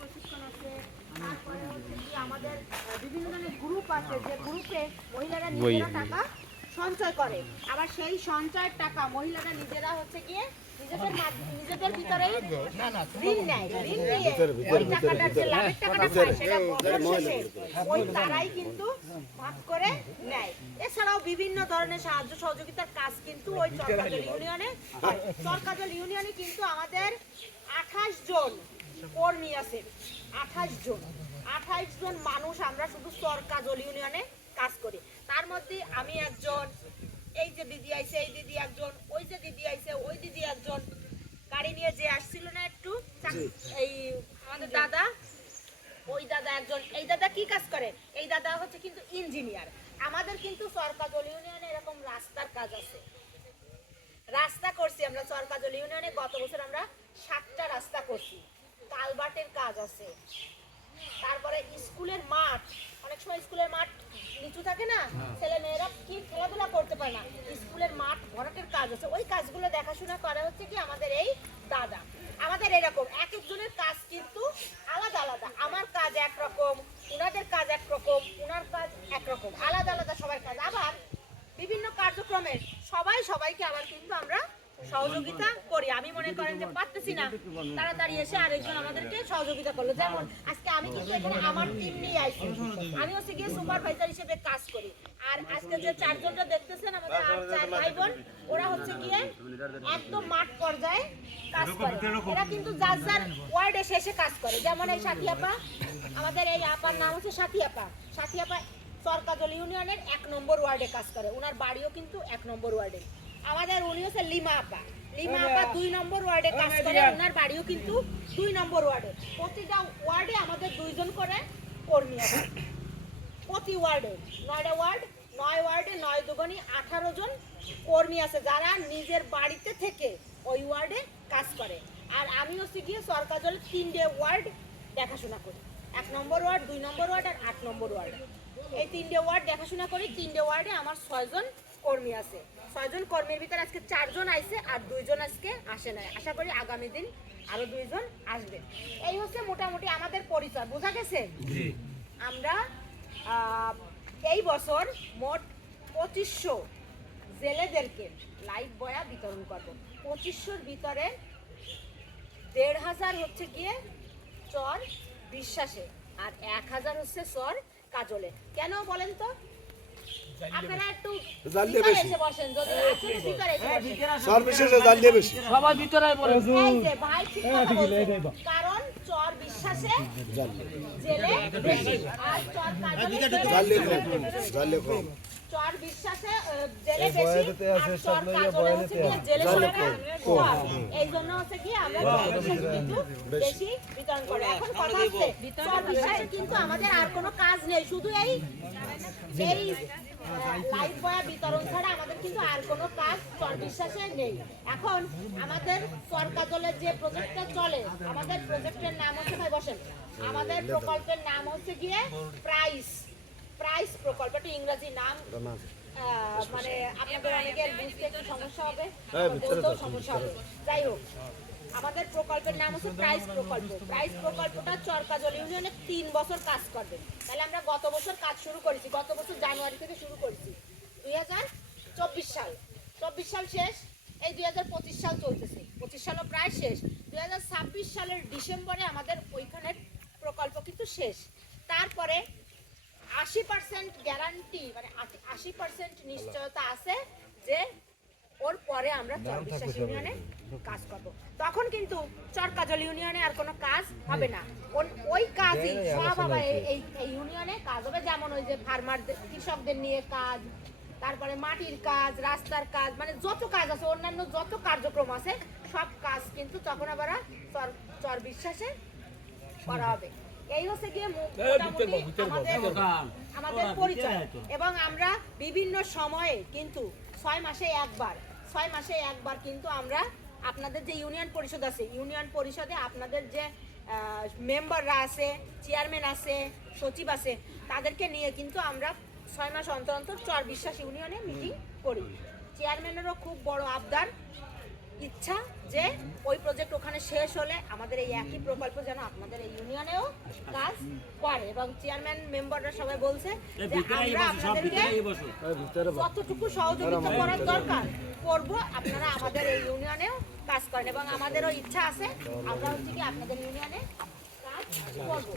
প্রশিক্ষণ আছে, তারপরে হচ্ছে কি আমাদের বিভিন্ন ধরনের গ্রুপ আছে, যে গ্রুপে মহিলারা নিজেরা টাকা সঞ্চয় করে, আবার সেই সঞ্চয়ের টাকা মহিলারা নিজেরা হচ্ছে গিয়ে নিজেদের ভিতরেই ঋণ নেয়, ঋণ নিয়ে ওই টাকাটার যে লাভের টাকাটা পায় সেটা বছর শেষে ওই তারাই কিন্তু ভাগ করে নেয়। এছাড়াও বিভিন্ন ধরনের সাহায্য সহযোগিতার কাজ কিন্তু ওই চরকাজল ইউনিয়নে হয়। চরকাজল ইউনিয়নে কিন্তু আমাদের 28 জন কর্মী আছে, 28 জন মানুষ আমরা শুধু চরকাজল ইউনিয়নে কাজ করি। তার মধ্যে আমি একজন, এই যে দিদি আইছে এই দিদি একজন, ওই যে দিদি আইছে ওই দিদি একজন, গাড়ি নিয়ে যে আসছিল না একটু এই আমাদের দাদা, ওই দাদা একজন। এই দাদা কি কাজ করে? এই দাদা হচ্ছে কিন্তু ইঞ্জিনিয়ার। আমাদের কিন্তু চরকাজল ইউনিয়নে এরকম রাস্তার কাজ আছে, রাস্তা করছি আমরা চরকাজল ইউনিয়নে। গত বছর আমরা 7টা রাস্তা করছি, কালভার্টের কাজ আছে। তারপরে স্কুলের মাঠ, অনেক সময় স্কুলের মাঠ নিচু থাকে না, ছেলে মেয়েরা কি খেলাধুলা করতে পারে না, স্কুলের মাঠ ভরাটের কাজ আছে। ওই কাজগুলো দেখাশোনা করা হচ্ছে কি আমাদের এই দাদা। আমাদের এরকম এক একজনের কাজ কিন্তু আলাদা আলাদা। আমার কাজ একরকম, ওনাদের কাজ একরকম, ওনার কাজ একরকম, আলাদা আলাদা সবার কাজ। আবার বিভিন্ন কার্যক্রমে সবাই সবাইকে আবার কিন্তু আমরা সহযোগিতা করি। আমি মনে করেন যে পারতেছি না, তাড়াতাড়ি এসে আরেকজন আমাদেরকে সহযোগিতা করলো। যেমন আজকে আমি কিন্তু এখানে আমার টিম নিয়ে আইছি, আমি হচ্ছে গিয়ে সুপারভাইজার হিসেবে কাজ করি। আর আজকে যে 4 জনটা দেখতেছেন আমাদের 4 ভাই বোন, ওরা হচ্ছে গিয়ে একদম মাঠ পর্যায়ে কাজ করে। এরা কিন্তু যার যার ওয়ার্ডে শেষে কাজ করে। যেমন এই সাথী আপা, আমাদের এই আপার নাম হচ্ছে সাথী আপা। সাথী আপা চরকাজল ইউনিয়নের 1 নম্বর ওয়ার্ডে কাজ করে, ওনার বাড়িও কিন্তু 1 নম্বর ওয়ার্ডে। আমাদের উনি হচ্ছে লিমা আপা, লিমা আপা 2 নম্বর ওয়ার্ডে কাজ করে, ওনার বাড়িও কিন্তু 2 নম্বর ওয়ার্ডে। প্রতিটা ওয়ার্ডে আমাদের 2 জন করে কর্মী আছে, প্রতি ওয়ার্ডে। 9টা ওয়ার্ড, 9 ওয়ার্ডে 9 দুগুণী 18 জন কর্মী আছে, যারা নিজের বাড়িতে থেকে ওই ওয়ার্ডে কাজ করে। আর আমি হচ্ছে গিয়ে চরকাজলের 3টে ওয়ার্ড দেখাশোনা করি, 1 নম্বর ওয়ার্ড, 2 নম্বর ওয়ার্ড আর 8 নম্বর ওয়ার্ড। এই 3টে ওয়ার্ড দেখাশোনা করি। 3টে ওয়ার্ডে আমার 6 জন কর্মী আছে। 6 জন কর্মীর ভিতরে আজকে 4 জন আইছে আর 2 জন আজকে আসে নাই। আশা করি আগামী দিন আরো 2 জন আসবে। এই হচ্ছে মোটামুটি আমাদের পরিচয়, বোঝা গেছে? আমরা এই বছর মোট 2500 জেলেদেরকে লাইফ বয়া বিতরণ করব। 2500-র ভিতরে 1500 হচ্ছে গিয়ে চর বিশ্বাসে আর 1000 হচ্ছে চর কাজলে। কেন বলেন তো? আপনারা একটু ভিতরে এসে বসেন, যদি আসলে ভিতরে এসে বসেন। চর বিশ্বাসে জাল দিয়ে বেশি, সবাই ভিতরে বলেন। এই যে ভাই ঠিক কথা বলছেন, কারণ চর বিশ্বাসে জেলে বেশি আর চর কাজলে জাল কম। চর বিশ্বাসে জেলে বেশি আর চর কাজলে হচ্ছে কি জেলে কম। এই জন্য হচ্ছে কি আমরা চর বিশ্বাসে কিন্তু বেশি বিতরণ করি। এখন কথা হচ্ছে চর বিশ্বাসে কিন্তু আমাদের আর কোনো কাজ নেই, শুধু এই লাইফ বয়া বিতরণ ছাড়া আমাদের কিন্তু আর কোনো কাজ চর বিশ্বাসে নেই। এখন আমাদের চরকাজলের যে প্রজেক্টটা চলে, আমাদের প্রজেক্টের নাম হচ্ছে, ভাই বসেন, আমাদের প্রকল্পের নাম হচ্ছে গিয়ে প্রাইস প্রকল্প। একটা ইংরেজি নাম, মানে আপনাদের অনেকের বুঝতে একটু সমস্যা হবে, বলতেও সমস্যা হবে। যাই হোক, আমাদের প্রকল্পের নাম হচ্ছে প্রাইস প্রকল্প। প্রাইস প্রকল্পটা চরকাজল ইউনিয়নে 3 বছর কাজ করবে। তাহলে আমরা গত বছর কাজ শুরু করেছি, গত বছর জানুয়ারি থেকে শুরু করেছি। 2024 সাল, 24 সাল শেষ, এই 2025 সাল চলতেছে, 25 সালও প্রায় শেষ। 2026 সালের ডিসেম্বরে আমাদের ওইখানের প্রকল্প কিন্তু শেষ। তারপরে 80% গ্যারান্টি, মানে 80% নিশ্চয়তা আছে যে ওর পরে আমরা চর বিশ্বাস ইউনিয়নে কাজ করব। তখন কিন্তু চরকাজল ইউনিয়নে আর কোনো কাজ হবে না, ওই কাজই সব আবার এই ইউনিয়নে কাজ হবে। যেমন ওই যে ফার্মারদের, কৃষকদের নিয়ে কাজ, তারপরে মাটির কাজ, রাস্তার কাজ, মানে যত কাজ আছে, অন্যান্য যত কার্যক্রম আছে, সব কাজ কিন্তু তখন আবার চর বিশ্বাসে করা হবে। এই হচ্ছে গিয়ে আমাদের পরিচয়। এবং আমরা বিভিন্ন সময়ে কিন্তু 6 মাসে একবার কিন্তু আমরা আপনাদের যে ইউনিয়ন পরিষদ আছে, ইউনিয়ন পরিষদে আপনাদের যে মেম্বাররা আছে, চেয়ারম্যান আছে, সচিব আছে, তাদেরকে নিয়ে কিন্তু আমরা 6 মাস অন্তর অন্তর চর বিশ্বাস ইউনিয়নে মিটিং করি। চেয়ারম্যানেরও খুব বড় আবদার ইচ্ছা যে ওই প্রজেক্ট ওখানে শেষ হলে আমাদের এই একই প্রকল্প যেন আপনাদের এই ইউনিয়নেও কাজ করে, এবং চেয়ারম্যান মেম্বাররা সবাই বলছে যে আমরা আপনাদেরকে যতটুকু সহযোগিতা করার দরকার করব, আপনারা আমাদের এই ইউনিয়নেও কাজ করেন, এবং আমাদেরও ইচ্ছা আছে আমরা হচ্ছে কি আপনাদের ইউনিয়নে কাজ করব।